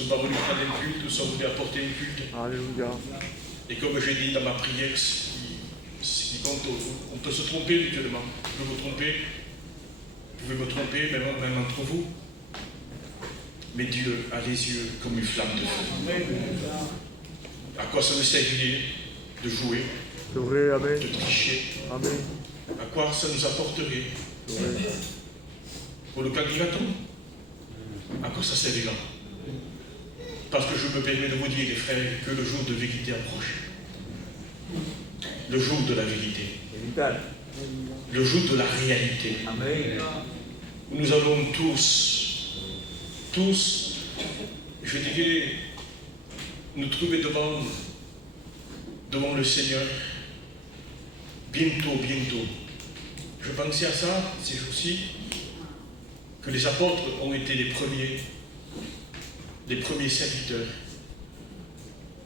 sommes pas venus prendre un culte, nous sommes venus apporter un culte. Alléluia. Et comme j'ai dit dans ma prière, ce qui compte, on peut se tromper mutuellement. Je peux vous tromper, vous pouvez me tromper, même entre vous. Mais Dieu a les yeux comme une flamme de feu. À quoi ça me servirait de jouer, C'est vrai, amen. de tricher? Amen. À quoi ça nous apporterait? C'est vrai. Pour le candidaton? À quoi ça servira? Parce que je me permets de vous dire, les frères, que le jour de vérité approche. Le jour de la vérité. Le jour de la réalité. Amen. Nous allons tous, je dirais, nous trouver devant le Seigneur. Bientôt. Je pensais à ça ces jours-ci, que les apôtres ont été les premiers serviteurs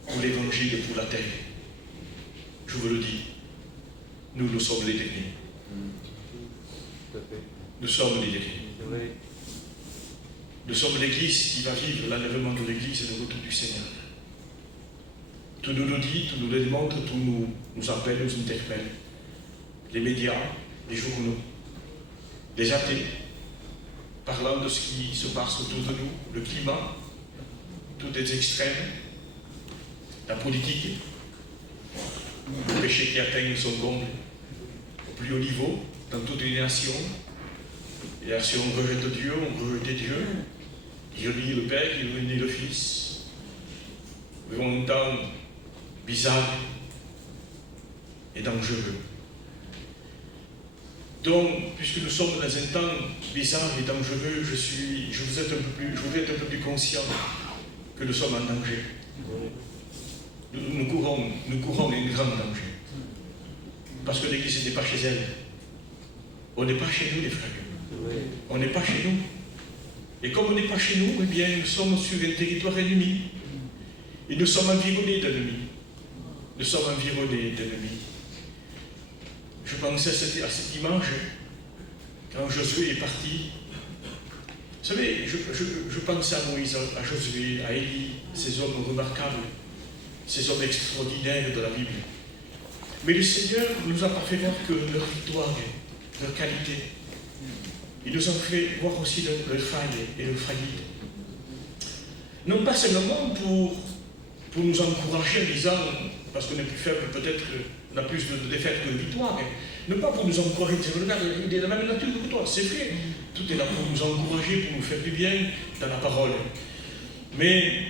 pour l'évangile et pour la terre. Je vous le dis, nous sommes les derniers. Nous sommes les derniers. Nous sommes l'Église qui va vivre l'enlèvement de l'Église et le retour du Seigneur. Tout nous le dit, tout nous le démontre, tout nous appelle, nous interpelle. Les médias, les journaux, les athées, parlant de ce qui se passe autour de nous, le climat, tous les extrêmes, la politique, le péché qui atteint son comble au plus haut niveau, dans toutes les nations. Et là, si on rejette Dieu, on rejette Dieu, il renie le Père, il renie le Fils. Nous vivons un temps bizarre et dangereux. Donc, puisque nous sommes dans un temps bizarre et dangereux, je voudrais être un peu plus conscient que nous sommes en danger. Nous courons un grand danger. Parce que l'Église n'est pas chez elle. On n'est pas chez nous, les frères. On n'est pas chez nous. Et comme on n'est pas chez nous, eh bien, nous sommes sur un territoire ennemi. Et nous sommes environnés d'ennemis. Nous sommes environnés d'ennemis. Je pensais à cette image quand Josué est parti. Vous savez, je pensais à Moïse, à Josué, à Élie, ces hommes remarquables, ces hommes extraordinaires de la Bible. Mais le Seigneur ne nous a pas fait voir que leur victoire, leur qualité. Il nous a fait voir aussi leur faille et leur faillite. Non pas seulement pour nous encourager en disant, parce qu'on est plus faible, peut-être qu'on a plus de défaites que de victoires, mais non pas pour nous encourager, dire, regarde, il est de la même nature que toi, c'est vrai. Tout est là pour nous encourager, pour nous faire du bien dans la parole. Mais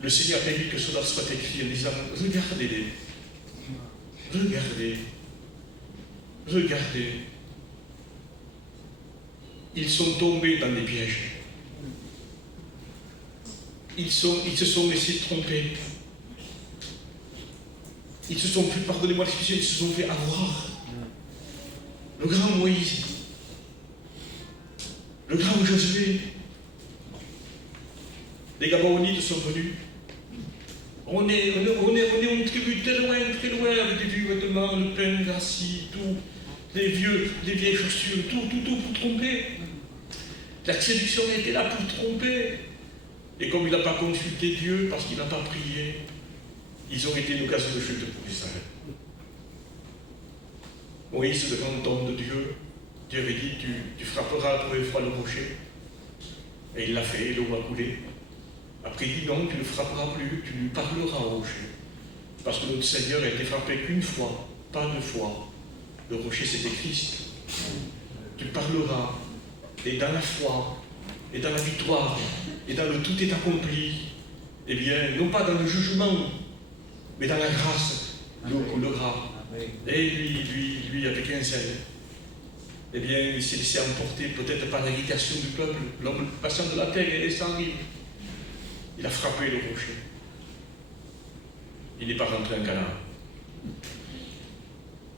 le Seigneur a permis que cela soit écrit en disant, regardez. Ils sont tombés dans des pièges. Ils se sont laissés tromper. Ils se sont fait, pardonnez-moi l'expression, ils se sont fait avoir. Le grand Moïse, le grand Josué, les Gabaonites sont venus. On est une tribu très loin, avec des vieux vêtements, le pain rassis, tout, les vieilles chaussures, tout pour tromper. La séduction était là pour tromper. Et comme il n'a pas consulté Dieu, parce qu'il n'a pas prié, ils ont été l'occasion de chute pour Israël. Moïse, le grand homme de Dieu, Dieu avait dit, tu frapperas la première fois le rocher. Et il l'a fait, l'eau a coulé. Après il dit non, tu ne frapperas plus, tu lui parleras au rocher. Parce que notre Seigneur a été frappé qu'une fois, pas deux fois. Le rocher c'était Christ. Tu parleras, et dans la foi, et dans la victoire, et dans le tout est accompli, eh bien, non pas dans le jugement, mais dans la grâce, l'eau coulera. Et lui, avec un zèle, eh bien, il s'est laissé emporter peut-être par l'irritation du peuple, l'homme passant de la terre et sans rire. Il a frappé le rocher. Il n'est pas rentré en Canaan.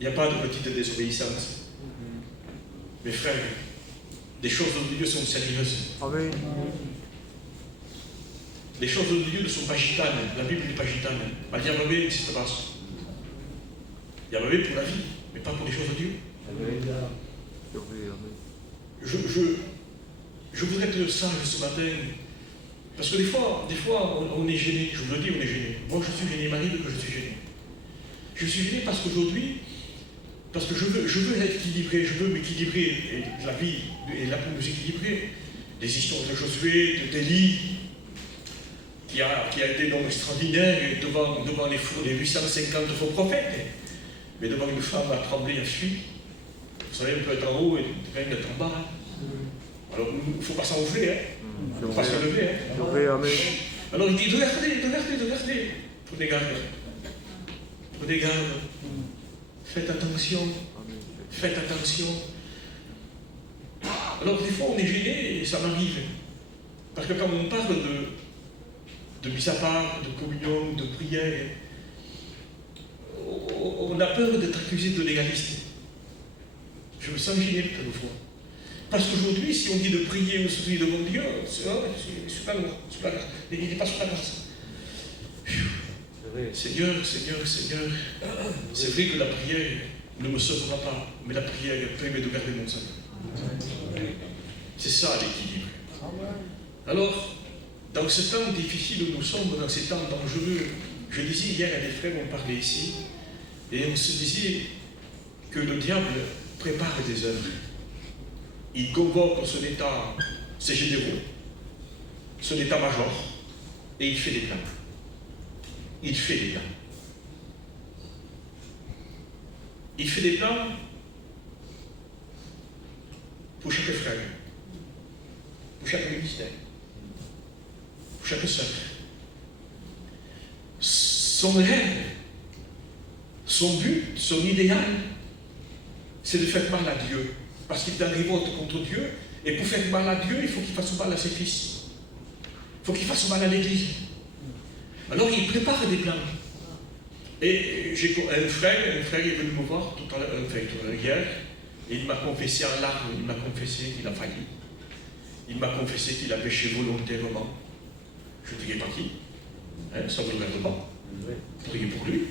Il n'y a pas de petite désobéissance. Mes frères, les choses de Dieu sont sérieuses. Amen. Les choses de Dieu ne sont pas gitanes. La Bible n'est pas gitane. Il y a mauvais, c'est pas basse. Il y a mauvais pour la vie, mais pas pour les choses de Dieu. Je voudrais être sage ce matin, Parce que des fois on est gêné, je vous le dis, on est gêné. Moi, je suis gêné, m'arrive que je suis gêné. Je suis gêné parce qu'aujourd'hui, parce que je veux être équilibré, je veux m'équilibrer, et la vie est là pour nous équilibrer. Les histoires de Josué, d'Élie, qui a été donc extraordinaire devant les 850 faux prophètes, mais devant une femme a tremblé, a fui. Vous savez, on peut être en haut et même être en bas. Alors, il ne faut pas s'enfler, il ne faut pas se lever. Alors il dit, regardez, prenez garde. Prenez garde. Faites attention. Faites attention. Alors des fois on est gêné et ça m'arrive. Parce que quand on parle de mise à part, de communion, de prière, on a peur d'être accusé de légaliste. Je me sens gêné quelquefois. Parce qu'aujourd'hui, si on dit de prier aussi devant Dieu, c'est pas lourd, il n'est pas sur la grâce. Seigneur, c'est vrai que la prière ne me sauvera pas, mais la prière permet de garder mon salut. C'est ça l'équilibre. Alors, dans ce temps difficile où nous sommes, dans ces temps dangereux, je disais hier à des frères, on parlait ici, et on se disait que le diable prépare des œuvres. Il convoque ses généraux, son état-major, et il fait des plans. Il fait des plans. Il fait des plans pour chaque frère, pour chaque ministère, pour chaque sœur. Son rêve, son but, son idéal, c'est de faire mal à Dieu. Parce qu'il est en révolte contre Dieu, et pour faire mal à Dieu, il faut qu'il fasse mal à ses fils. Il faut qu'il fasse mal à l'Église. Alors il prépare des plans. Et j'ai un frère est venu me voir tout à l'heure, hier, et il m'a confessé en larmes, il m'a confessé qu'il a failli. Il m'a confessé qu'il a péché volontairement. Je ne dirai pas qui, ça ne me regarde pas. Priez pour lui.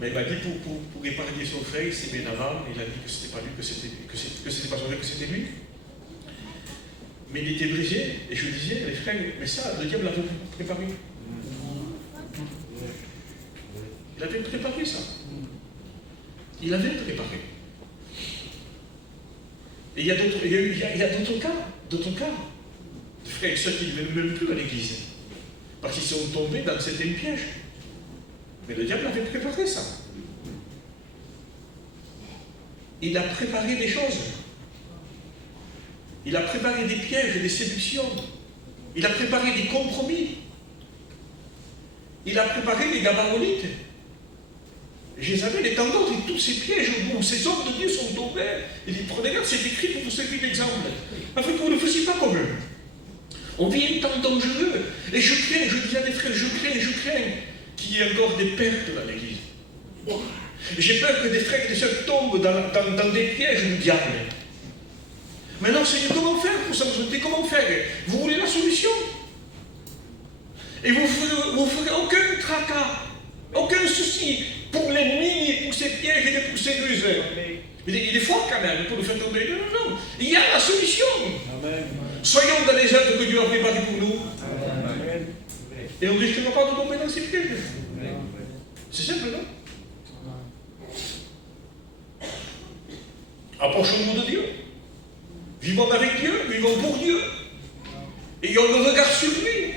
Mais il m'a dit pour épargner son frère, il s'est mis en avant, il a dit que c'était pas lui, que c'était pas son frère, que c'était lui. Mais il était brisé, et je disais, les frères, mais ça, le diable l'avait préparé. Il avait préparé ça. Il avait préparé. Et il y a d'autres cas, de frères et sœurs qui ne viennent même plus à l'église. Parce qu'ils sont tombés dans certains pièges. Mais le diable avait préparé ça. Il a préparé des choses. Il a préparé des pièges, des séductions. Il a préparé des compromis. Il a préparé des gabaonites. Jézabel et tant d'autres, et tous ces pièges où ces hommes de Dieu sont tombés. Il dit, prenez garde, c'est écrit pour vous servir d'exemple. Afin que vous ne fassiez pas comme eux. On vit un temps dangereux. Et je disais à des frères, je crains qu'il y ait encore des pertes dans l'Église. J'ai peur que des frères et des sœurs tombent dans des pièges du diable. Maintenant, Seigneur, comment faire pour s'en sortir? Comment faire? Vous voulez la solution? Et vous ne ferez aucun tracas, aucun souci pour l'ennemi, pour ses pièges et pour ses ruses. Il est fort quand même pour nous faire tomber. Non. Il y a la solution. Amen. Soyons dans les œuvres que Dieu a préparées pour nous. Amen. Et on ne risquera pas de tomber dans ces pièges. C'est simple, non? Approchons-nous de Dieu. Vivons avec Dieu, vivons pour Dieu. Ayons le regard sur lui.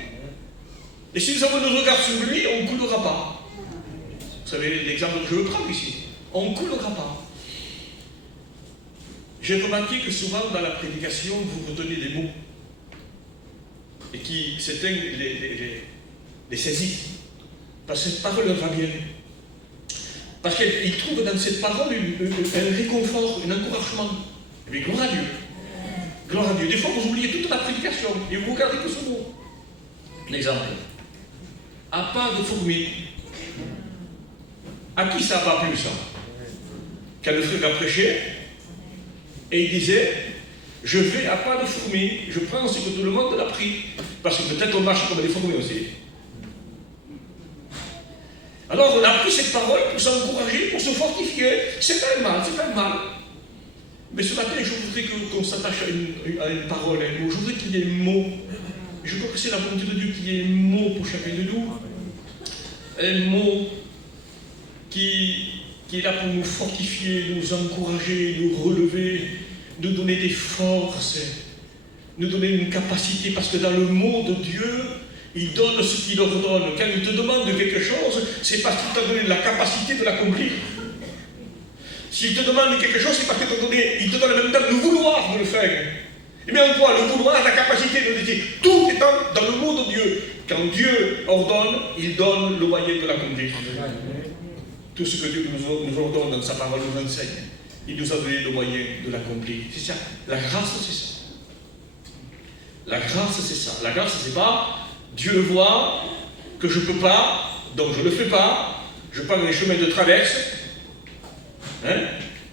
Et si nous avons le regard sur lui, on ne coulera pas. Vous savez l'exemple que je veux prendre ici. On ne coulera pas. J'ai remarqué que souvent dans la prédication, vous retenez des mots. Et qui certains les saisissent. Parce que cette parole leur va bien. Parce qu'ils trouvent dans cette parole un réconfort, un encouragement. Et bien, gloire à Dieu. Gloire à Dieu. Des fois, vous oubliez toute la prédication et vous regardez que ce mot. Un exemple. À pas de fourmis. À qui ça va plus, ça? Quand le frère a prêché, et il disait, je vais à pas de fourmis, je prends ce que tout le monde a pris. Parce que peut-être on marche comme des fourmis aussi. Alors on a pris cette parole pour s'encourager, pour se fortifier. C'est pas un mal, c'est pas un mal. Mais ce matin, je voudrais qu'on s'attache à une parole, à un mot. Je voudrais qu'il y ait un mot. Je crois que c'est la volonté de Dieu qu'il y ait un mot pour chacun de nous. Un mot qui est là pour nous fortifier, nous encourager, nous relever, nous donner des forces, nous donner une capacité. Parce que dans le mot de Dieu, il donne ce qu'il ordonne. Quand il te demande quelque chose, c'est parce qu'il t'a donné la capacité de l'accomplir. S'il te demande quelque chose, c'est parce qu'il te donne en même temps le vouloir de le faire. Et bien quoi, le vouloir, la capacité de le dire, tout étant dans le mot de Dieu. Quand Dieu ordonne, il donne le moyen de l'accomplir. Tout ce que Dieu nous ordonne dans sa parole nous enseigne. Il nous a donné le moyen de l'accomplir. C'est ça. La grâce, c'est ça. La grâce, c'est ça. La grâce, c'est pas Dieu le voit, que je ne peux pas, donc je ne le fais pas, je prends les chemins de traverse. Hein?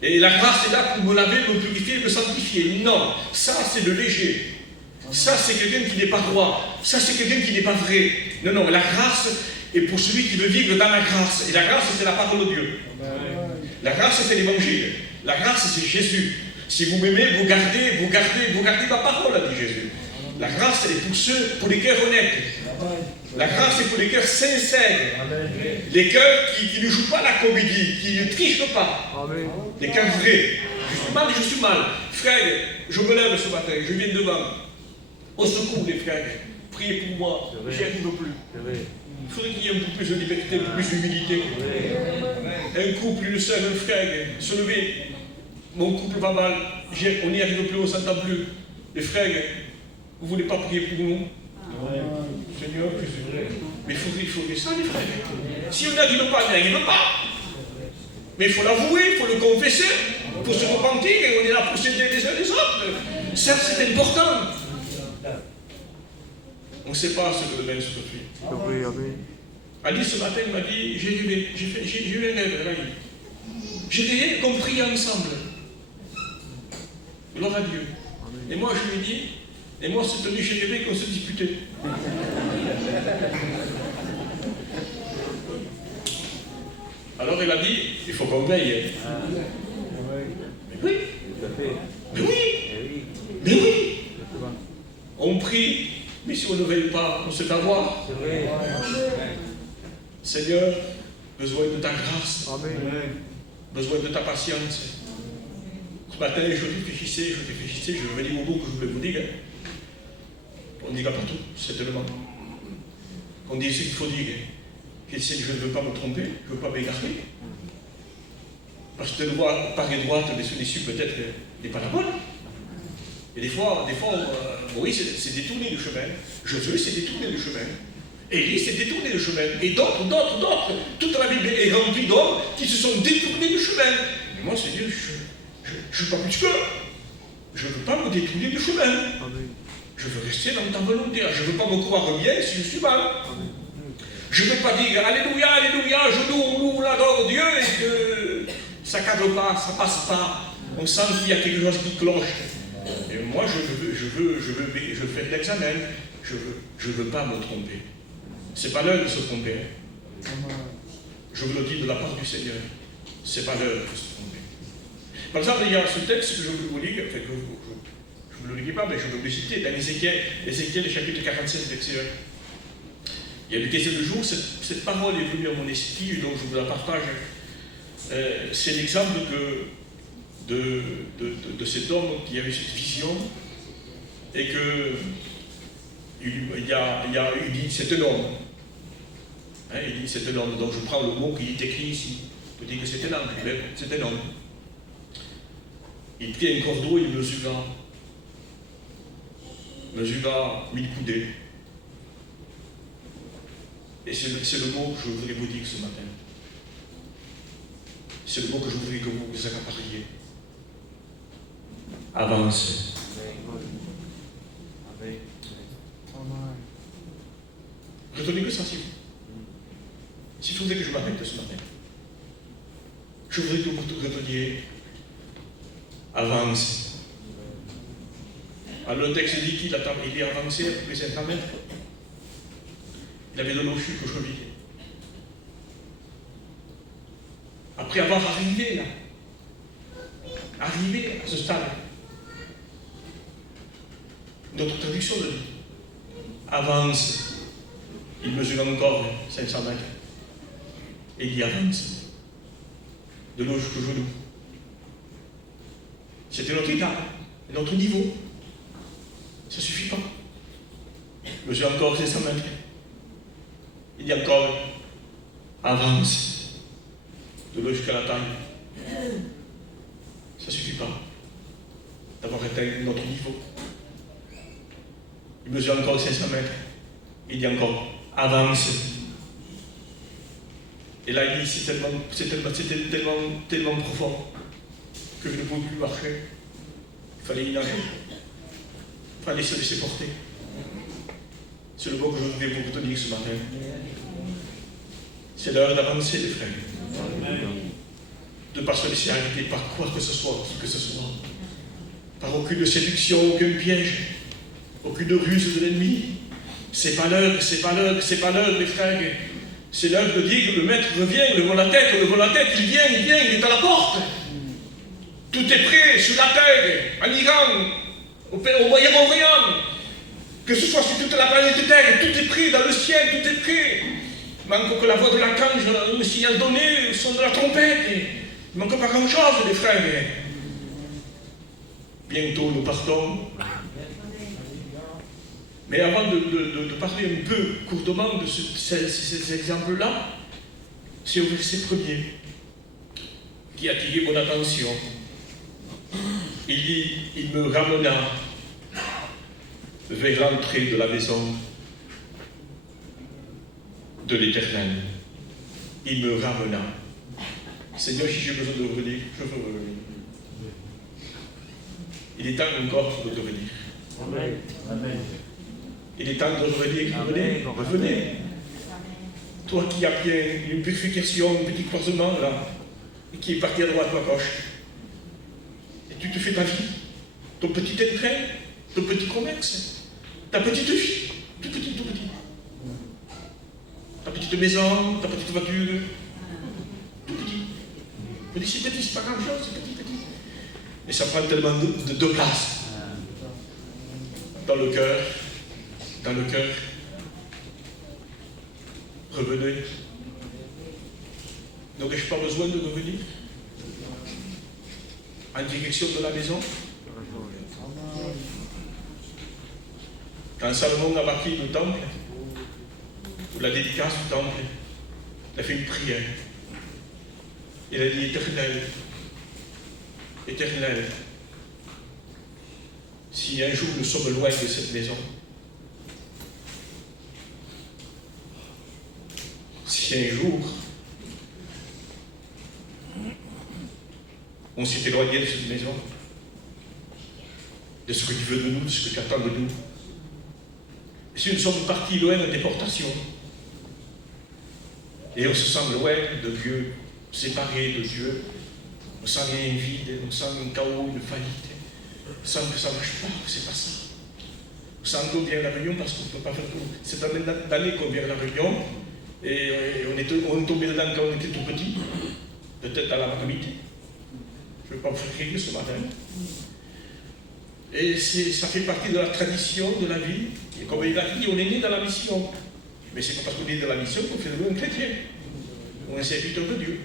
Et la grâce est là pour me laver, me purifier, me sanctifier. Non, ça c'est le léger. Ça c'est quelqu'un qui n'est pas droit. Ça c'est quelqu'un qui n'est pas vrai. Non, non, la grâce est pour celui qui veut vivre dans la grâce. Et la grâce c'est la parole de Dieu. La grâce c'est l'évangile. La grâce c'est Jésus. Si vous m'aimez, vous gardez ma parole, a dit Jésus. La grâce est pour ceux, pour les cœurs honnêtes. La grâce est pour les cœurs sincères. Les cœurs qui ne jouent pas la comédie, qui ne trichent pas. Les cœurs vrais. Je suis mal et je suis mal. Frère, je me lève ce matin, je viens devant. Au secours, les frères. Priez pour moi, j'y arrive plus. Il faudrait qu'il y ait un peu plus de liberté, un peu plus d'humilité. Un couple, une sœur, un frère, se lever. Mon couple va mal, on n'y arrive plus, on ne s'entend plus. Les frères, vous ne voulez pas prier pour nous? Seigneur, mais il faudrait ça, les frères. Si on n'arrive pas, on n'arrive pas. Mais il faut l'avouer, il faut le confesser, pour se repentir, et on est là pour s'aider les uns les autres. Ça, c'est important. On ne sait pas ce que demain se produit. Ali, ce matin, m'a dit, j'ai eu un rêve, j'ai rêvé qu'on prie ensemble. Gloire à Dieu. Et moi, je lui ai dit, et moi, c'est tenu chez rêvé qu'on se disputait. Alors il a dit, il faut qu'on veille. Mais oui. Mais oui. Mais oui. On prie, mais si on ne veille pas, on se fait avoir. Seigneur, besoin de ta grâce. Besoin de ta patience. Ce matin, je réfléchissais, je vais dire au mot que je voulais vous dire. On ne dira pas tout, c'est tellement. On dit ce qu'il faut dire. Je ne veux pas me tromper, je ne veux pas m'égarer. Parce que de voix paraît droite, mais celui-ci peut-être n'est pas la bonne. Et des fois Moïse s'est détourné du chemin. Josué s'est détourné du chemin. Élie s'est détourné du chemin. Et d'autres. Toute la Bible est remplie d'hommes qui se sont détournés du chemin. Et moi, Seigneur, je ne veux pas plus que. Je ne veux pas me détourner du chemin. Je veux rester dans ta volonté. Je ne veux pas me croire bien si je suis mal. Je ne veux pas dire Alléluia, Alléluia, je loue, on adore Dieu et que ça ne cadre pas, ça ne passe pas. On sent qu'il y a quelque chose qui cloche. Et moi, je veux faire l'examen. Je ne veux pas me tromper. Ce n'est pas l'heure de se tromper. Je vous le dis de la part du Seigneur. Ce n'est pas l'heure de se tromper. Par exemple, il y a ce texte que je voulais vous lire, enfin, je ne vous le lis pas, mais je veux le citer, dans Ézéchiel, chapitre 47, verset 1. Il y a des questions de jour, cette parole est venue à mon esprit, donc je vous la partage. C'est l'exemple de cet homme qui avait cette vision, et que il dit c'est un homme. Hein, il dit c'est un homme, donc je prends le mot qui est écrit ici. Je dis que c'est un homme, c'est un homme. Il prit un cordeau, il mesura 1000 coudées. Et c'est le mot que je voudrais vous dire ce matin. C'est le mot que je voudrais que vous accapariez. Avance. Retenez que ça, s'il faudrait que je m'arrête ce matin, je voudrais que vous reteniez. Avance. Alors le texte dit qu'il est avancé à peu près 50 mètres. Il avait de l'eau chute aux chevilles. Après avoir arrivé là, arrivé à ce stade. Notre traduction de dit avance. Il mesure encore 500 mètres. Et il y avance. De l'eau jusqu'au genou. C'était notre état, notre niveau. Ça ne suffit pas. Il mesure encore 500 mètres. Il y a encore avance. De l'eau jusqu'à la taille. Ça ne suffit pas d'avoir atteint notre niveau. Il mesure encore 500 mètres. Il dit encore avance. Et là, il dit c'était tellement profond que je ne pouvais plus marcher. Il fallait y nager. Il fallait se laisser porter. C'est le mot que je voulais vous retenir ce matin. C'est l'heure d'avancer, les frères. De ne pas se laisser arrêter par quoi que ce soit, qui que ce soit. Par aucune séduction, aucun piège, aucune ruse de l'ennemi. C'est pas l'heure, les frères. C'est l'heure de dire que le maître revient, levons la tête, il vient, il est à la porte. Tout est prêt, sur la terre, en Iran, au Moyen-Orient, que ce soit sur toute la planète Terre, tout est prêt, dans le ciel, tout est prêt. Il manque que la voix de l'archange, le signal donné, le son de la trompette. Il manque pas grand-chose, les frères. Bientôt, nous partons. Mais avant de parler un peu courtement de ces exemples-là, c'est au verset 1er qui a attiré mon attention. Il dit, il me ramena vers l'entrée de la maison de l'Éternel. Il me ramena. Seigneur, si j'ai besoin de revenir, je veux revenir. Il est temps encore de revenir. Amen. Amen. Il est temps de revenir. Revenez. Toi qui as bien une purification, un petit croisement là, et qui est parti à droite ou à gauche, et tu te fais ta vie, ton petit entrain, ton petit commerce, ta petite vie, tout petit. Ta petite maison, ta petite voiture, tout petit. C'est petit, c'est pas grand-chose, c'est petit. Mais ça prend tellement de place dans le cœur. Revenez. N'aurais-je pas besoin de revenir en direction de la maison? Quand Salomon a bâti le temple, ou la dédicace du temple, il a fait une prière. Il a dit Éternel, si un jour nous sommes loin de cette maison, si un jour on s'est éloigné de cette maison, de ce que tu veux de nous, de ce que tu attends de nous, si nous sommes partis loin de déportation, et on se sent loin de Dieu, séparés de Dieu, on sent un vide, on sent un chaos, une faillite, on sent que ça ne marche pas, que c'est pas ça. On sent qu'on vient à la Réunion parce qu'on ne peut pas faire tout. C'est d'année qu'on vient à la Réunion, et on est tombé dedans quand on était tout petit, peut-être à la marmite. Je ne veux pas vous faire rire ce matin. Et ça fait partie de la tradition de la vie. Et comme il a dit, on est né dans la mission. Mais c'est pas parce qu'on est dans la mission qu'on fait de nous un chrétien, ou un serviteur de Dieu.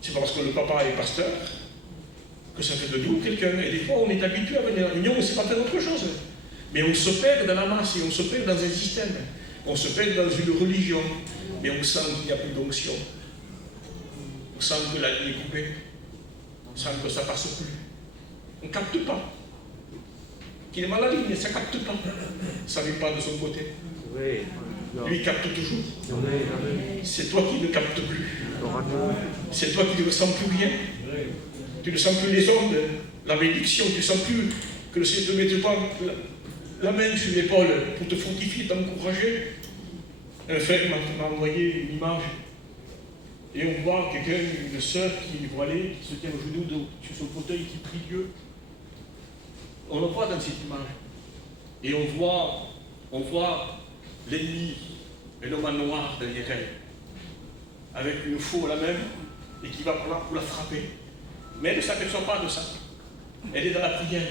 C'est pas parce que le papa est pasteur que ça fait de nous quelqu'un. Et des fois, on est habitué à venir à la réunion, on ne sait pas faire autre chose. Mais on se perd dans la masse, et on se perd dans un système. On se perd dans une religion. Mais on sent qu'il n'y a plus d'onction. On sent que la ligne est coupée. On sent que ça ne passe plus. On ne capte pas. Qu'il est mal à la ligne, ça ne capte pas. Ça ne vient pas de son côté. Lui capte toujours. C'est toi qui ne captes plus. C'est toi qui ne ressens plus rien. Tu ne sens plus les ondes, la bénédiction. Tu ne sens plus que le Seigneur ne te mette pas la main sur l'épaule pour te fortifier, t'encourager. Un frère m'a envoyé une image. Et on voit quelqu'un, une sœur qui est voilée, qui se tient au genou sur son fauteuil, qui prie Dieu. On le voit dans cette image. Et on voit l'ennemi, un homme en noir derrière elle, avec une faux à la main, et qui va pour la frapper. Mais elle ne s'aperçoit pas de ça. Elle est dans la prière.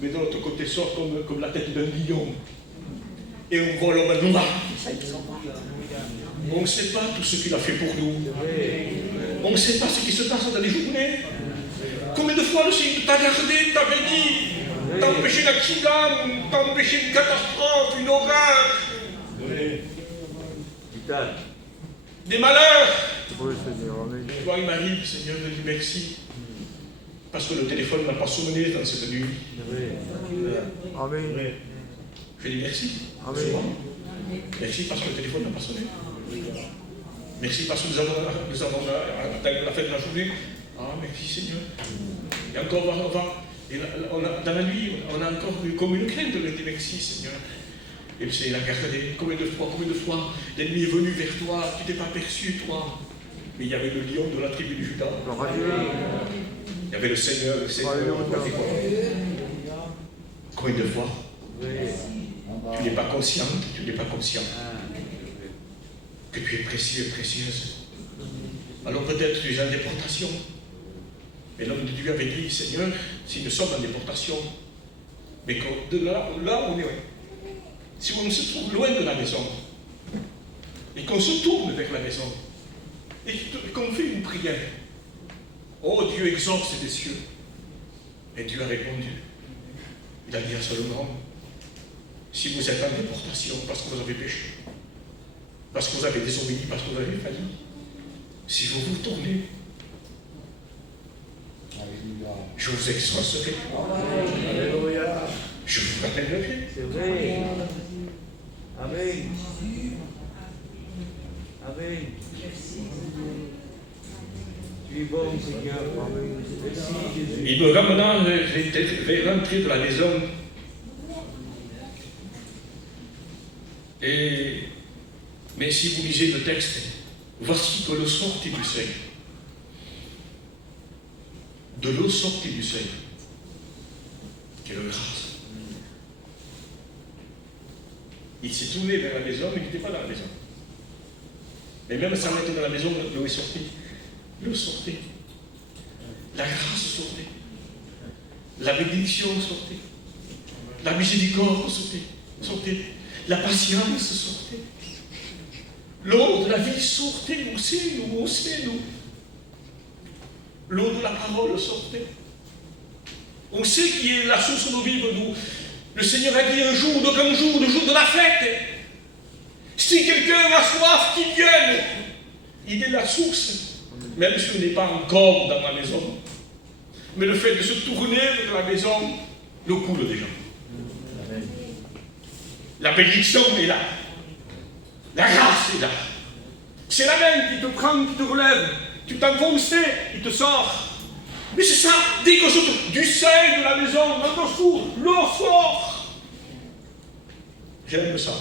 Mais de l'autre côté sort comme la tête d'un lion. Et on voit l'homme noir. On ne sait pas tout ce qu'il a fait pour nous. On ne sait pas ce qui se passe dans les journées. Combien de fois le Seigneur t'a gardé, t'a béni, t'a empêché d'accident, t'a empêché une catastrophe, une horreur, des malheurs. Tu vois, il m'arrive, Seigneur, de dire merci. Parce que le téléphone n'a pas sonné dans cette nuit. Amen. Je dis merci. Amen. Merci parce que le téléphone n'a pas sonné. Merci parce que nous avons atteint la fin de la journée. Ah, merci Seigneur. Et encore, dans la nuit, on a encore eu comme une crainte de dire merci Seigneur. Et le Seigneur a gardé. Combien de fois, l'ennemi est venu vers toi, tu t'es pas aperçu, toi. Mais il y avait le lion de la tribu de Juda. Il y avait le Seigneur, Combien de fois tu n'es pas consciente, que tu es précieux et précieuse. Alors peut-être tu es en déportation. Mais l'homme de Dieu avait dit, Seigneur, si nous sommes en déportation, mais de là où on est, si on se trouve loin de la maison, et qu'on se tourne vers la maison, et qu'on fait une prière, oh Dieu exauce des cieux. Et Dieu a répondu. Il a dit à Salomon, si vous êtes en déportation parce que vous avez péché, parce que vous avez désobéi, parce que vous avez failli, si vous vous tournez, je vous exaucerai. Alléluia. Je vous rappellerai. C'est vrai. Amen. Amen. Tu es bon, Seigneur. Amen. Merci, Jésus. Il me ramena vers l'entrée de la maison. Mais si vous lisez le texte, voici que l'eau sortit du seuil. De l'eau sortit du seuil. Quelle grâce. Il s'est tourné vers la maison, mais il n'était pas dans la maison. Mais même sans être dans la maison, l'eau est sortie. L'eau sortait. La grâce sortait. La bénédiction sortait. La miséricorde sortait. La patience sortait. L'eau de la vie sortait, nous aussi. L'eau de la parole sortait. On sait qui est la source d'eau vive, nous. Le Seigneur a dit un jour, de grand jour, le jour de la fête. Si quelqu'un a soif, qu'il vienne. Il est la source, même si on n'est pas encore dans la maison. Mais le fait de se tourner vers la maison, l'eau coule déjà. La bénédiction est là. La grâce est là. C'est la main qui te prend, qui te relève. Tu t'enfonces, il te sort. Mais c'est ça, dès que je tourne du seuil de la maison, dans ton four, l'eau sort. J'aime ça.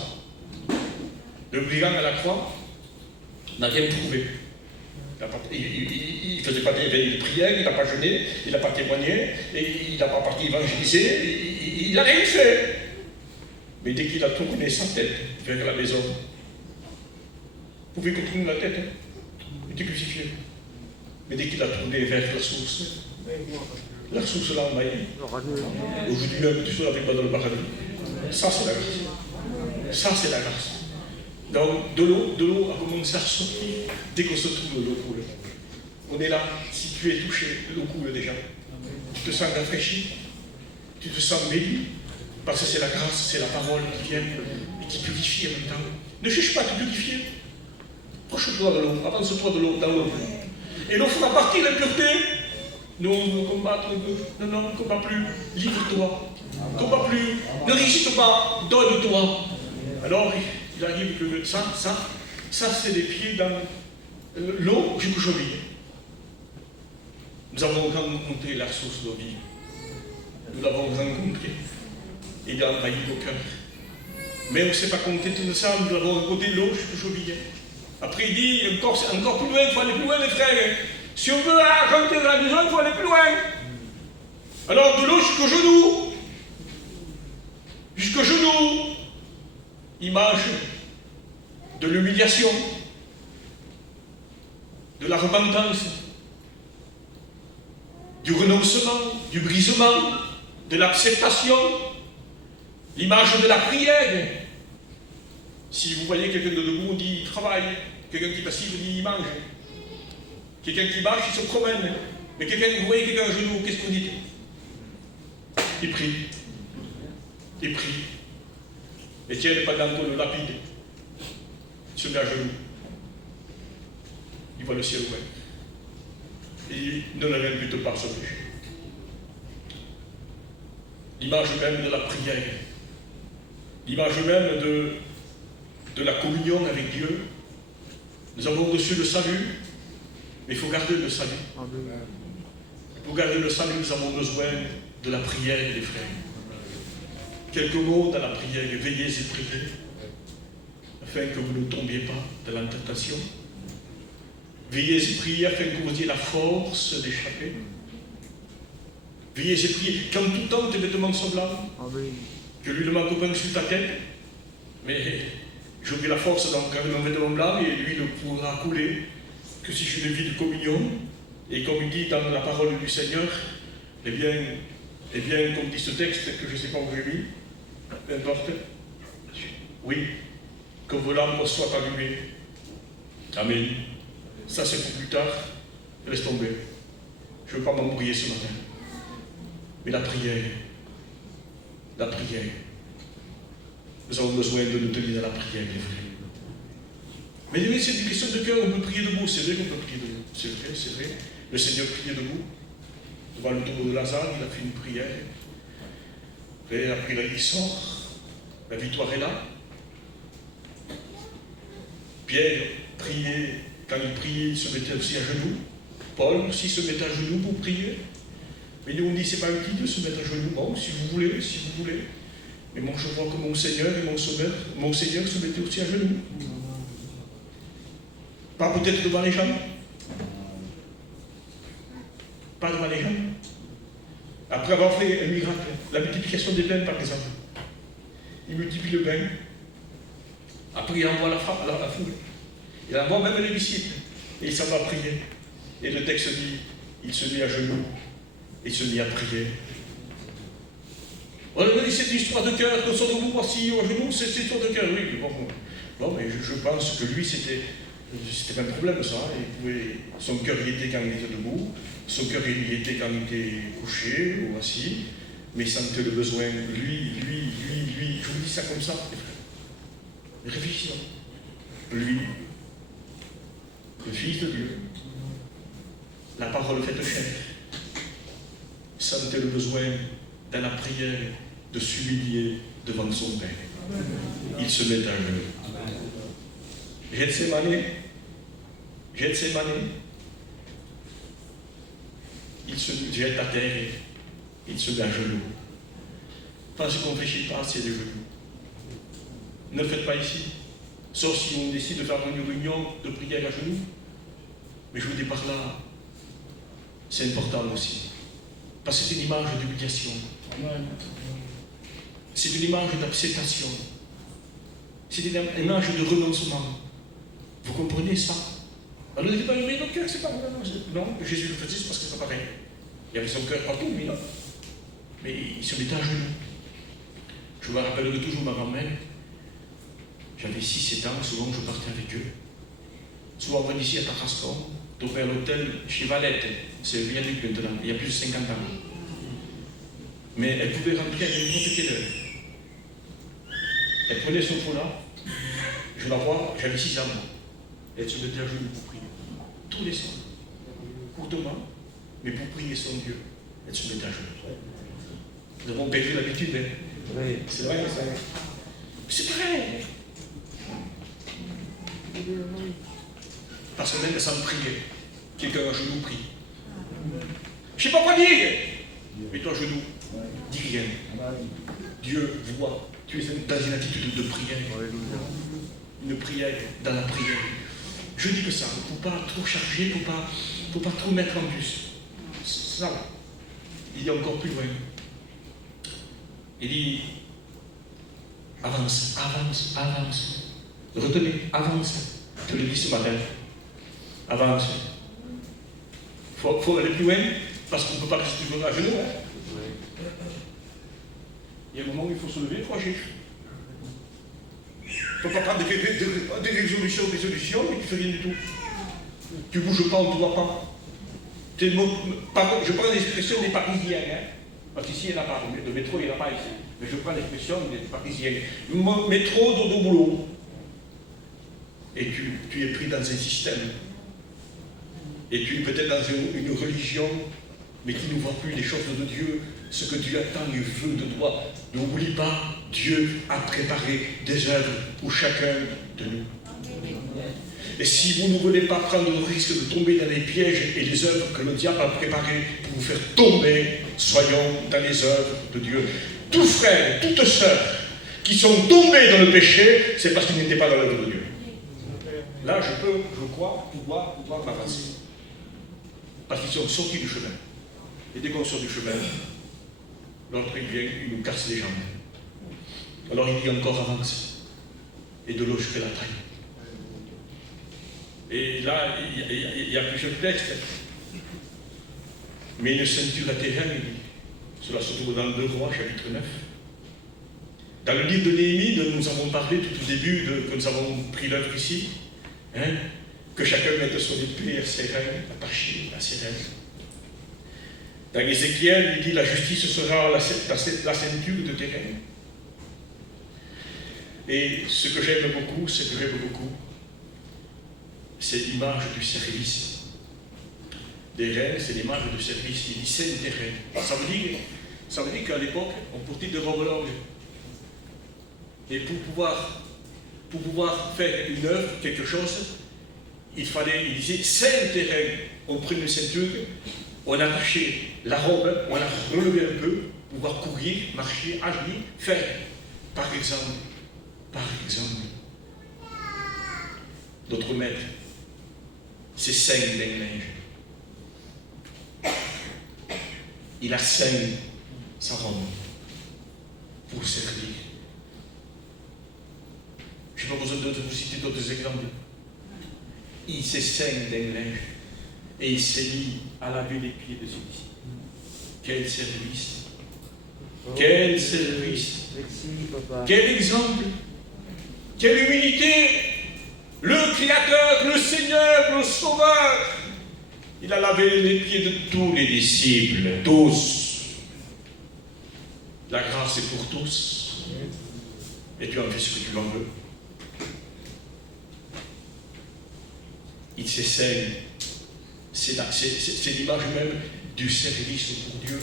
Le brigand à la croix n'a rien trouvé. Il ne faisait pas des prières, il n'a pas jeûné, il n'a pas témoigné, et il n'a pas parti évangéliser, il n'a rien fait. Mais dès qu'il a tourné sa tête vers la maison, vous pouvez tourner la tête, il était crucifié. Mais dès qu'il a tourné vers la source l'a envahi. Aujourd'hui même, tu seras avec moi dans le paradis. Ça, c'est la grâce. Ça, c'est la grâce. Donc, de l'eau a commencé à sortir. Dès qu'on se trouve, l'eau coule. On est là. Si tu es touché, l'eau coule déjà. Tu te sens rafraîchi. Tu te sens béni. Parce que c'est la grâce, c'est la parole qui vient et qui purifie en même temps. Ne cherche pas à te purifier. Proche-toi de l'eau. Avance-toi de l'eau, dans l'eau. Et l'eau fera partir l'impureté. Nous, on veut combattre, non, ne combat plus. Livre-toi. Combat plus. Ne résiste pas. Donne-toi. Alors, il arrive que ça c'est les pieds dans l'eau jusqu'au cheville. Nous avons rencontré la source d'eau vive. Nous l'avons rencontré. Il a envahi nos cœurs. Mais on ne s'est pas compter tout ça, nous avons rencontré l'eau jusqu'au cheville. Après, il dit encore plus loin, il faut aller plus loin, les frères. Si on veut rentrer dans la maison, il faut aller plus loin. Alors, de l'eau jusqu'au genou. Jusqu'au genou. Image de l'humiliation, de la repentance. du renoncement, du brisement, de l'acceptation, l'image de la prière. Si vous voyez quelqu'un de debout, on dit il travaille, quelqu'un qui est passif, on dit il mange, quelqu'un qui marche, il se promène, mais vous voyez quelqu'un à genoux, qu'est-ce que vous dites? Il prie, il prie. Étienne, pendant qu'on le lapide, il se met à genoux, il voit le ciel ouvert. Et il ne l'amène plutôt pas son péché. L'image même de la prière, l'image même de la communion avec Dieu. Nous avons reçu le salut, mais il faut garder le salut. Pour garder le salut, nous avons besoin de la prière des frères. Quelques mots dans la prière, veillez et priez, afin que vous ne tombiez pas dans la tentation. Veillez et priez afin que vous ayez la force d'échapper. Veillez et priez qu'en tout temps tes vêtements sont blancs, que l'huile ne m'accompagne sur ta tête, mais j'aurai la force d'encarrer mon vêtement blanc et l'huile ne pourra couler que si je suis une vie de communion. Et comme il dit dans la parole du Seigneur, eh bien, comme dit ce texte que je ne sais pas où j'ai mis, peu importe, oui, que vos lampes soient allumées. Amen. Ça c'est pour plus tard, laisse tomber. Je ne veux pas m'embrouiller ce matin. Mais la prière, nous avons besoin de nous tenir dans la prière, les frères. Mais c'est une question de cœur, on peut prier debout, c'est vrai qu'on peut prier debout, c'est vrai. Le Seigneur priait debout, devant le tombeau de Lazare, il a fait une prière. Et après là, il sort, la victoire est là. Pierre priait, quand il priait, il se mettait aussi à genoux. Paul aussi se mettait à genoux pour prier. Mais nous on dit, c'est pas utile de se mettre à genoux. Bon, si vous voulez. Mais moi je vois que mon Seigneur et mon Seigneur se mettaient aussi à genoux. Pas peut-être devant les gens. Pas devant les gens. Après avoir fait un miracle, la multiplication des pains par exemple. Il multiplie le pain. Après il envoie la foule. Il envoie même les disciples. Et il s'en va prier. Et le texte dit, il se met à genoux. Et se mit à prier. On a dit c'est une histoire de cœur, que sont debout assis à genoux, c'est une histoire de cœur, oui. Bon, mais je pense que lui, c'était pas un problème ça. Son cœur y était quand il était debout, son cœur y était quand il était couché ou assis, mais il sentait le besoin, lui, je vous dis ça comme ça, les frères. Réfléchissons. Lui, le Fils de Dieu, la parole faite chair, sentait le besoin dans la prière de s'humilier devant son Père. Il se met à genoux. Gethsémane, il se jette à terre, il se met à genoux. Pas ce qu'on ne réfléchit pas, c'est les genoux. Ne le faites pas ici, sauf si on décide de faire une réunion de prière à genoux. Mais je vous dis par là, c'est important aussi. Parce que c'est une image d'humiliation. C'est une image d'acceptation. C'est une image de renoncement. Vous comprenez ça? Alors ne dites pas, mais notre cœur, c'est pas vrai. Non, Jésus le faisait, c'est parce que c'est pas pareil. Il y avait son cœur partout, mais non. Mais il se mettait à genoux. Je me rappellerai toujours ma grand-mère. J'avais 6-7 ans, souvent je partais avec eux. Souvent on venait ici à Tarascon, donc à l'hôtel chez Valette. C'est rien du maintenant, il y a plus de 50 ans. Mais elle pouvait rentrer à n'importe quelle heure. Elle prenait son foulard, je la vois, j'avais 6 ans. Elle se mettait à genoux pour prier. Tous les soirs. Courtement, mais pour prier son Dieu. Elle se mettait à genoux. Nous avons perdu l'habitude, hein? Oui. C'est vrai, ça. C'est vrai. Parce que même sans prier, quelqu'un à genoux prie. Je ne sais pas quoi dire. Mets-toi à genoux. Dis rien. Dieu voit. Tu es dans une attitude de prière. Une prière dans la prière. Je dis que ça, il ne faut pas trop charger, il ne faut pas trop mettre en plus. Ça, il y a encore plus loin. Il dit, avance. Retenez, avance. Je le dis ce matin. Avance. Il faut aller plus loin. Parce qu'on ne peut pas rester toujours à genoux. Hein. Il y a un moment où il faut se lever, croire-je. Il ne faut pas prendre des résolutions, et tu fais rien du tout. Tu ne bouges pas, on ne te voit pas. Je prends l'expression des Parisiens, hein, parce qu'ici il n'y en a pas, le métro il n'y en a pas ici. Mais je prends l'expression des Parisiens. Métro, dodo, boulot. Et tu es pris dans un système. Et tu es peut-être dans une religion, mais qui ne voit plus les choses de Dieu, ce que Dieu attend et veut de toi. N'oublie pas, Dieu a préparé des œuvres pour chacun de nous. Et si vous ne voulez pas prendre le risque de tomber dans les pièges et les œuvres que le diable a préparées pour vous faire tomber, soyons dans les œuvres de Dieu. Tout frère, toute sœur qui sont tombés dans le péché, c'est parce qu'ils n'étaient pas dans l'œuvre de Dieu. Là, je crois, pouvoir m'avancer. Parce qu'ils sont sortis du chemin. Et dès qu'on sort du chemin, l'autre il vient, il nous casse les jambes. Alors il dit encore avance. Et de l'eau je fais la taille. Et là, il y a plusieurs textes. Mais une ceinture à terrain, il dit. Cela se trouve dans le 2 Rois, chapitre 9. Dans le livre de Néhémie, dont nous avons parlé tout au début, que nous avons pris l'œuvre ici, hein, que chacun mette son épée à ses rênes, attachée à ses rênes. Dans Ézéchiel, il dit la justice sera la ceinture de tes rênes. Et ce que j'aime beaucoup, c'est l'image du service. Des reines, c'est l'image du service. Il dit sainte des reines. Ça veut dire qu'à l'époque, on portait de robes longues. Et pour pouvoir faire une œuvre, quelque chose, il disait sainte des reines. On prenait une ceinture, on attachait la robe, on la relevait un peu, pour pouvoir courir, marcher, agir, faire. Par exemple, notre maître, c'est ceint d'un linge. Il a ceint sa robe pour servir. Je n'ai pas besoin de vous citer d'autres exemples. Il s'est ceint d'un linge et il s'est mis à laver les pieds de ses disciples. Quel service! Quel service! Quel exemple! Quelle humilité! Le Créateur, le Seigneur, le Sauveur, il a lavé les pieds de tous les disciples, tous. La grâce est pour tous. Et tu en fais ce que tu en veux. Il s'essaye. C'est l'image même du service pour Dieu.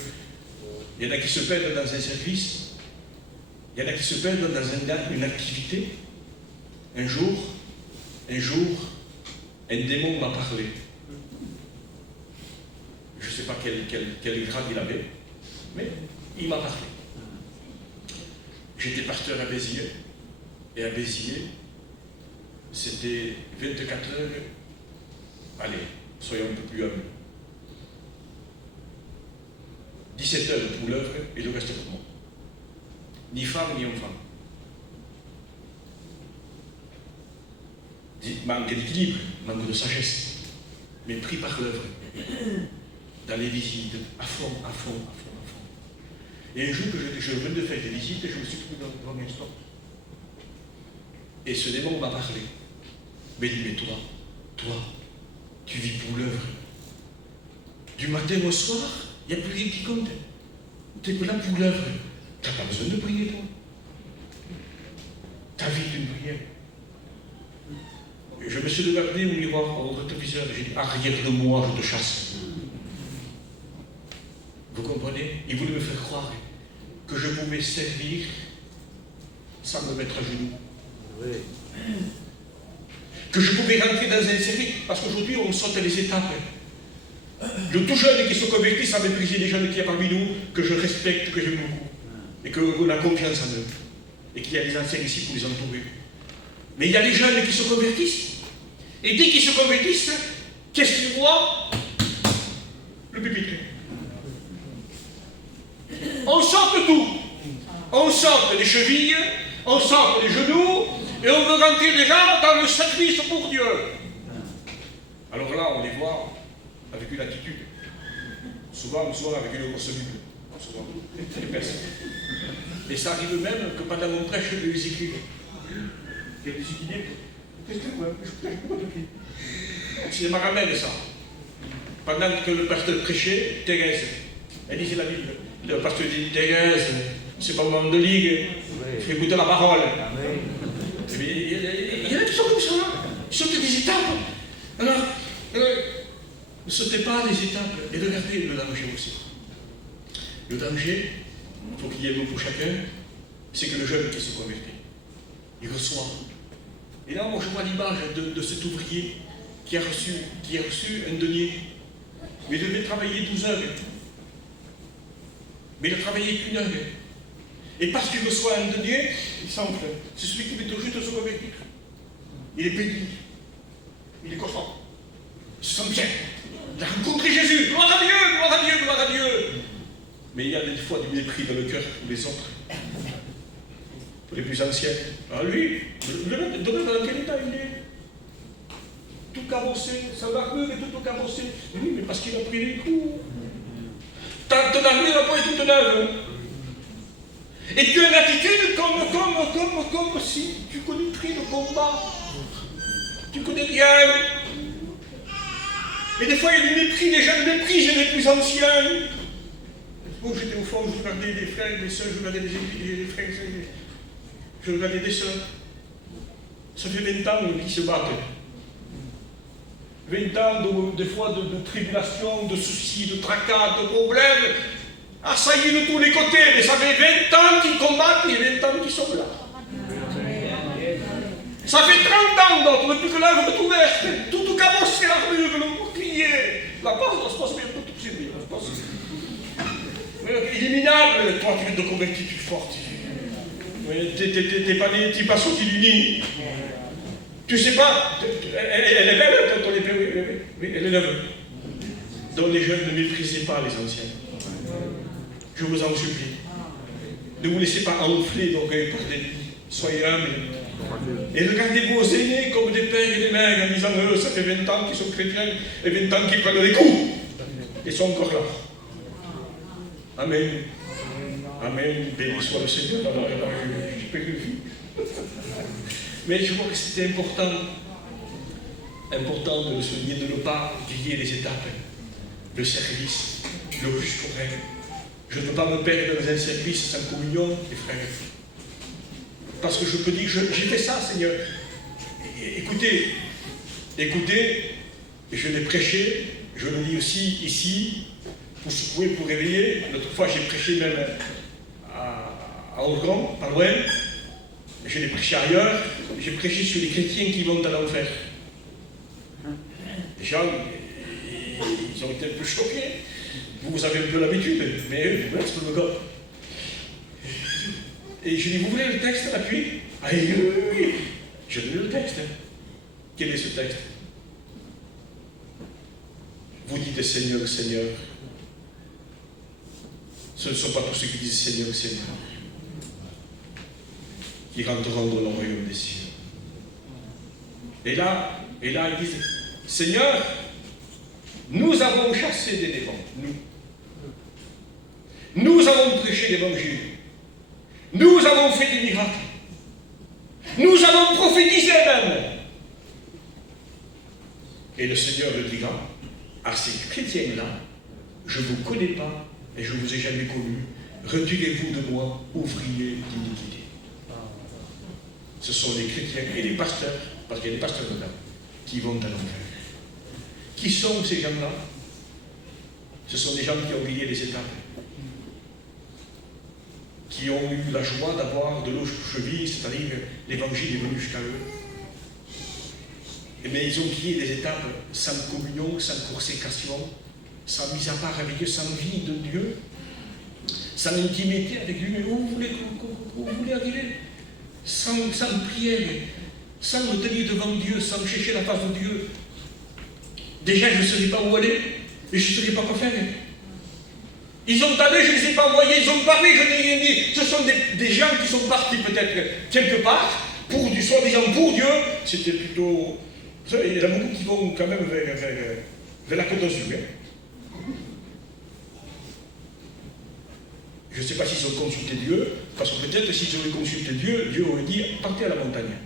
Il y en a qui se perdent dans un service. Il y en a qui se perdent dans une activité. Un jour, un démon m'a parlé. Je ne sais pas quel grade il avait, mais il m'a parlé. J'étais pasteur à Béziers, et à Béziers, c'était 24 heures. Allez, soyons un peu plus humbles. 17 heures pour l'œuvre et le reste pour moi. Ni femme ni enfant. Manque d'équilibre, manque de sagesse, mais pris par l'œuvre, dans les visites, à fond. Et un jour que je venais de faire des visites, je me suis trouvé dans un stop. Et ce démon m'a parlé. Mais il dit, mais toi, tu vis pour l'œuvre. Du matin au soir, il n'y a plus rien qui compte. Tu es là pour l'œuvre. Tu n'as pas besoin de prier, toi. Ta vie est une prière. Je me suis regardé au miroir, au rétroviseur, et j'ai dit, arrière de moi, je te chasse. Vous comprenez? Il voulait me faire croire que je pouvais servir sans me mettre à genoux. Oui. Que je pouvais rentrer dans un service, parce qu'aujourd'hui, on saute les étapes. Le tout jeune qui se convertit sans mépriser les jeunes qui y a parmi nous, que je respecte, que j'aime beaucoup, et qu'on a confiance en eux, et qu'il y a des anciens ici pour les entourer. Mais il y a les jeunes qui se convertissent, et dès qu'ils se convertissent, qu'est-ce qu'ils voient? Le pupitre. On sort tout. On sort les chevilles, on sort les genoux, et on veut rentrer les gens dans le service pour Dieu. Alors là, on les voit avec une attitude. Souvent avec une grosse Bible. Souvent, très percée. Et ça arrive même que pendant mon prêche de Ézéchiel, il y a des équilibres. Qu'est-ce que c'est ma ramène ça. Pendant que le pasteur prêchait, Thérèse, elle disait la Bible. Le pasteur dit, Thérèse, c'est pas le moment de ligue, il faut écouter la parole. Il y a des choses comme ça. Sauter des étapes. Alors, ne sautez pas les étapes et regardez le danger aussi. Le danger, il faut qu'il y ait le mot pour chacun, c'est que le jeune qui se convertit, il reçoit. Et là, moi, je vois l'image de cet ouvrier qui a reçu un denier. Mais il devait travailler 12 heures. Mais il a travaillé qu'1 heure. Et parce qu'il reçoit un denier, il s'enfle. C'est celui qui vient tout juste de se convertir. Il est béni. Il est content. Il se sent bien. Il a rencontré Jésus. Gloire à Dieu, gloire à Dieu, gloire à Dieu. Mais il y a des fois du mépris dans le cœur pour les autres. Pour les plus anciens. Ah lui, dans quel état il est? Tout cabossé, sa armure est tout cabossé. Oui, mais parce qu'il a pris les coups. Ton armure n'a pas été toute neuve. Et tu as une attitude comme si tu connaîtrais le combat. Tu connais rien. Et des fois, il y a du mépris, des gens méprisent les plus anciens. Bon, j'étais au fond, je regardais des frères, des sœurs, je regardais des frères, je regardais des sœurs. Ça fait 20 ans qu'ils se battent. 20 ans, des fois, de tribulations, de soucis, de tracas, de problèmes. Assaillis de tous les côtés, mais ça fait 20 ans qu'ils combattent et 20 ans qu'ils sont là. Ça fait 30 ans d'autres, depuis que l'œuvre est ouverte, tout cabossé, l'armure, le bouclier. La passe, ça se passe bien, tout c'est bien, ça se passe. Illiminable, toi tu viens de convertir, tu es fort. T'es pas sorti du nid. Tu sais pas, elle est belle, ton épée, oui, elle est neuve. Donc les jeunes, ne méprisez pas les anciens. Je vous en supplie. Ne vous laissez pas enfler d'orgueil par des vies. Soyez humbles. Et regardez vos aînés comme des pères et des mères en disant eux, ça fait 20 ans qu'ils sont chrétiens et 20 ans qu'ils prennent les coups. Ils sont encore là. Amen. Amen. Béni soit le Seigneur. Je peux le vivre. Mais je vois que c'était important de le souligner, de ne pas griller les étapes. Le service, le juste règne. Je ne peux pas me perdre dans un service sans communion, les frères. Parce que je peux dire, j'ai fait ça, Seigneur. Écoutez, et je l'ai prêché, je le dis aussi ici, pour secouer, pour réveiller. L'autre fois, j'ai prêché même à Orgon, pas loin. Je l'ai prêché ailleurs. J'ai prêché sur les chrétiens qui vont à l'enfer. Les gens, ils ont été un peu choqués. Vous avez un peu l'habitude, mais eux, c'est le gars. Et je dis, vous voulez le texte à l'appui? Ah oui, je donne le texte. Quel est ce texte? Vous dites Seigneur, Seigneur. Ce ne sont pas tous ceux qui disent Seigneur, Seigneur qui rentreront dans le royaume des cieux. Et là, ils disent, Seigneur, nous avons chassé des démons, nous avons prêché l'évangile, nous avons fait des miracles, nous avons prophétisé même. Et le Seigneur le dira à ces chrétiens-là, je ne vous connais pas et je ne vous ai jamais connu, retirez-vous de moi, ouvriers d'iniquité. Ce sont les chrétiens et les pasteurs, parce qu'il y a des pasteurs dedans, qui vont à l'enfer. Qui sont ces gens-là? Ce sont des gens qui ont grillé les étapes, qui ont eu la joie d'avoir de l'eau cheville, c'est-à-dire l'évangile est venu jusqu'à eux. Mais ils ont grillé les étapes sans communion, sans consécration, sans mise à part avec Dieu, sans vie de Dieu, sans intimité avec lui. Mais où vous voulez arriver? Sans prière, sans me tenir devant Dieu, sans chercher la face de Dieu. Déjà, je ne saurais pas où aller, et je ne saurais pas quoi faire. Ils ont allé, je ne les ai pas envoyés, ils ont parlé, je n'ai rien dit. Ce sont des gens qui sont partis peut-être quelque part, pour du soi-disant pour Dieu. C'était plutôt... Vous savez, il y en a beaucoup qui vont quand même vers la Côte d'Azur. Je ne sais pas s'ils ont consulté Dieu, parce que peut-être s'ils avaient consulté Dieu, Dieu aurait dit partez à la montagne.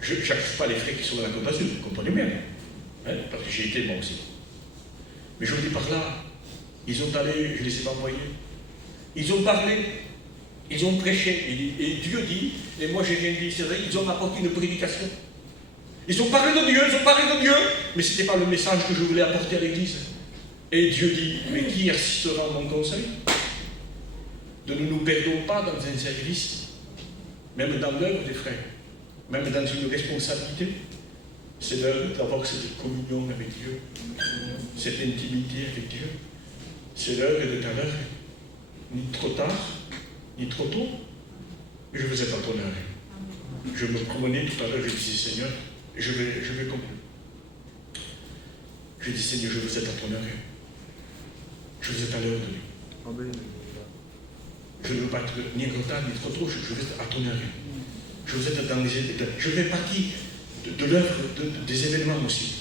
Je n'accuse pas les frères qui sont dans la Côte d'Azur, vous comprenez bien, hein, parce que j'ai été moi aussi. Mais je vous dis par là, ils ont allé, je ne les ai pas envoyés, ils ont parlé, ils ont prêché, et Dieu dit, et moi j'ai rien dit, c'est vrai, ils ont apporté une prédication. Ils ont parlé de Dieu, mais ce n'était pas le message que je voulais apporter à l'Église. Et Dieu dit, mais qui assistera à mon conseil? Ne nous perdons pas dans un service, même dans l'œuvre des frères, même dans une responsabilité. C'est l'heure d'avoir cette communion avec Dieu, cette intimité avec Dieu. C'est l'heure d'être à l'heure, ni trop tard, ni trop tôt. Je vous ai pas ton heure. Je me promenais tout à l'heure, je disais Seigneur, je vais conclure. Je dis Seigneur, je vous ai à ton heure. Je vous ai à l'heure de lui. Amen. Je ne veux pas être ni en retard, ni trop tôt, je vais être à ton heure. Je vous ai dans les... Je fais partie de l'œuvre, des événements aussi.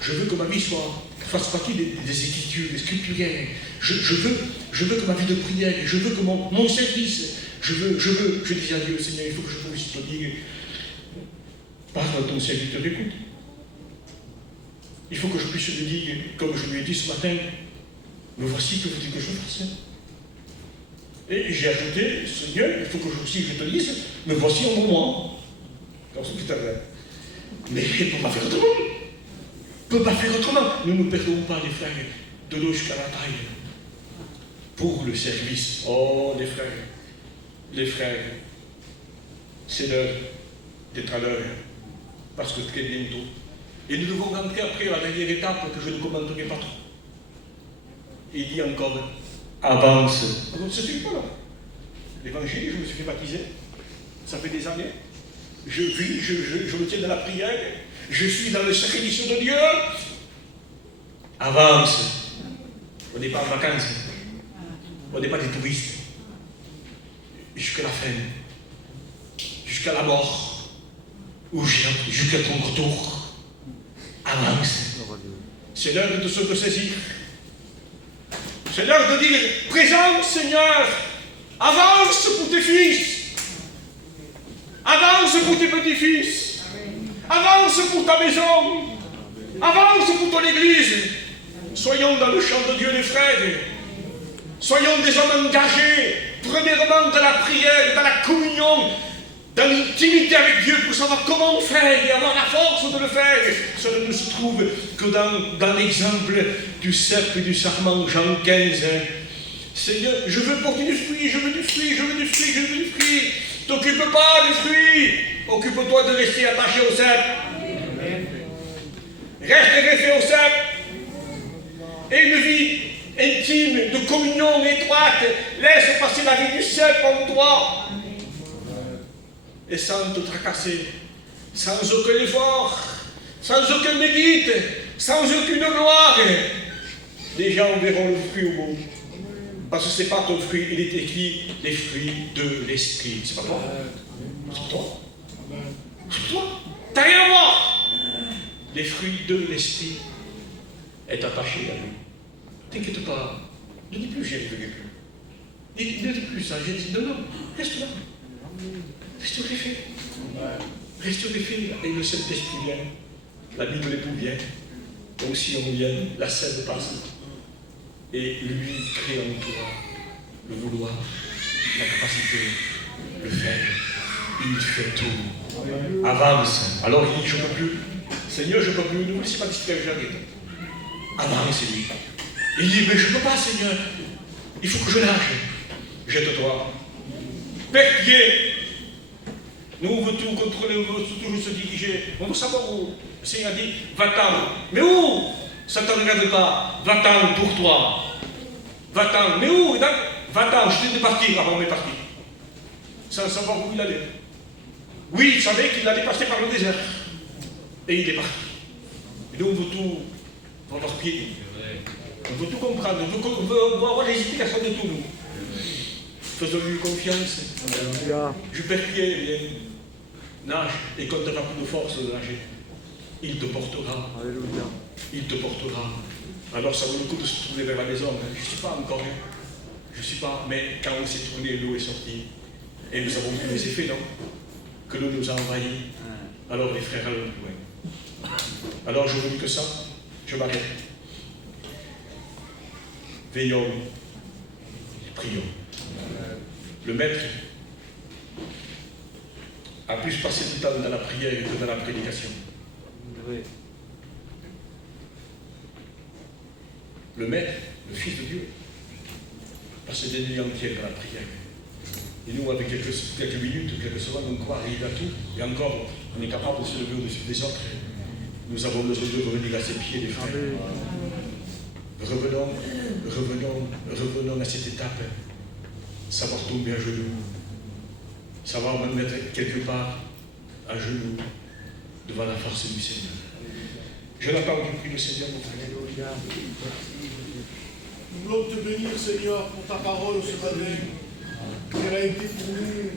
Je veux que ma vie fasse partie des écritures, des scripturières. Je veux que ma vie de prière, je veux que mon service, je dis à Dieu, Seigneur, il faut que je puisse te dire, parle à ton serviteur, écoute. Il faut que je puisse lui dire, comme je lui ai dit ce matin, me voici que veux-tu que je fasse. Et j'ai ajouté, Seigneur, il faut que je te dise, me voici en moment. Dans ce putain de... Mais il ne peut pas faire autrement. Il ne peut pas faire autrement. Nous ne perdons pas les frères de l'eau jusqu'à la taille. Pour le service. Oh, les frères, c'est l'heure d'être à l'heure. Parce que très bientôt. Et nous devons rentrer après à la dernière étape que je ne commenterai pas trop. Il dit encore, avance. Alors, ce n'est pas là. L'évangile, je me suis fait baptiser. Ça fait des années. Je vis, je me tiens dans la prière. Je suis dans le sacrifice de Dieu. Avance. On n'est pas en vacances. On n'est pas des touristes. Jusqu'à la fin. Jusqu'à la mort. Ou jusqu'à ton retour. Avance. C'est l'heure de se ressaisir. C'est l'heure de dire, présente Seigneur, avance pour tes fils, avance pour tes petits-fils, avance pour ta maison, avance pour ton église. Soyons dans le champ de Dieu les frères, soyons des hommes engagés, premièrement dans la prière, dans la communion, dans l'intimité avec Dieu pour savoir comment faire et avoir la force de le faire. Cela ne se trouve que dans l'exemple du cep et du sarment, Jean 15. Seigneur, je veux porter du fruit, je veux du fruit, je veux du fruit, je veux du fruit. T'occupe pas du fruit. Occupe-toi de rester attaché au cep. Reste resté au cep. Et une vie intime, de communion étroite. Laisse passer la vie du cep en toi. Et sans te tracasser, sans aucun effort, sans aucun mérite, sans aucune gloire, les gens verront le fruit au bout. Parce que ce n'est pas ton fruit, il est écrit les fruits de l'esprit. C'est pas toi. C'est toi. C'est toi. T'as rien à voir. Les fruits de l'esprit est attaché à lui. T'inquiète pas. Ne dis plus j'y arriverai plus. Ne dis plus ça. J'ai dit non, reste là. Reste réfé. Reste réfé. Et le Saint-Esprit vient. La Bible l'époux vient. Donc si on vient, la scène passe. Et lui crée en toi le vouloir, la capacité, le faire. Il fait tout. Avance. Alors il dit, je ne peux plus. Seigneur, je ne peux plus. Ne vous laissez pas distraire, j'arrête. Avance, lui. Il dit, mais je ne peux pas, Seigneur. Il faut que je nage. Jette-toi. Père pied. Nous veut tout contrôler, on veut toujours se diriger. On veut savoir où. Le Seigneur dit, va-t'en. Mais où? Ça ne te regarde pas. Va-t'en pour toi. Va-t'en. Mais où? Va-t'en. Je t'ai dit de partir avant de partir. Sans savoir où il allait. Oui, il savait qu'il allait passer par le désert. Et il est parti. Et nous, on veut tout avoir pied. On veut tout comprendre. On veut avoir les explications de tout, nous. Faisons-lui confiance. Je perds pied, viens. Nage. Et quand tu n'auras plus de force de nager, il te portera. Alléluia. Il te portera. Alors ça vaut le coup de se tourner vers la maison. Je ne suis pas encore, je ne suis pas, mais quand on s'est tourné, l'eau est sortie. Et nous avons vu les effets, non? Que l'eau nous a envahis. Alors les frères allons plus loin. Alors je vous dis que ça, je m'arrête. Veillons et prions. Le maître a plus passé du temps dans la prière que dans la prédication. Oui. Le maître, le Fils de Dieu, passait des nuits entières dans la prière. Et nous, avec quelques minutes, quelques secondes, on croit arriver à tout. Et encore, on est capable de se lever au-dessus des autres. Nous avons besoin de revenir à ses pieds, les frères. Revenons à cette étape. Savoir tomber à genoux. Savoir me mettre quelque part à genoux devant la force du Seigneur. Je n'attends que prie le Seigneur, mon frère. Nous voulons te bénir, Seigneur, pour ta parole ce matin. Elle a été pour nous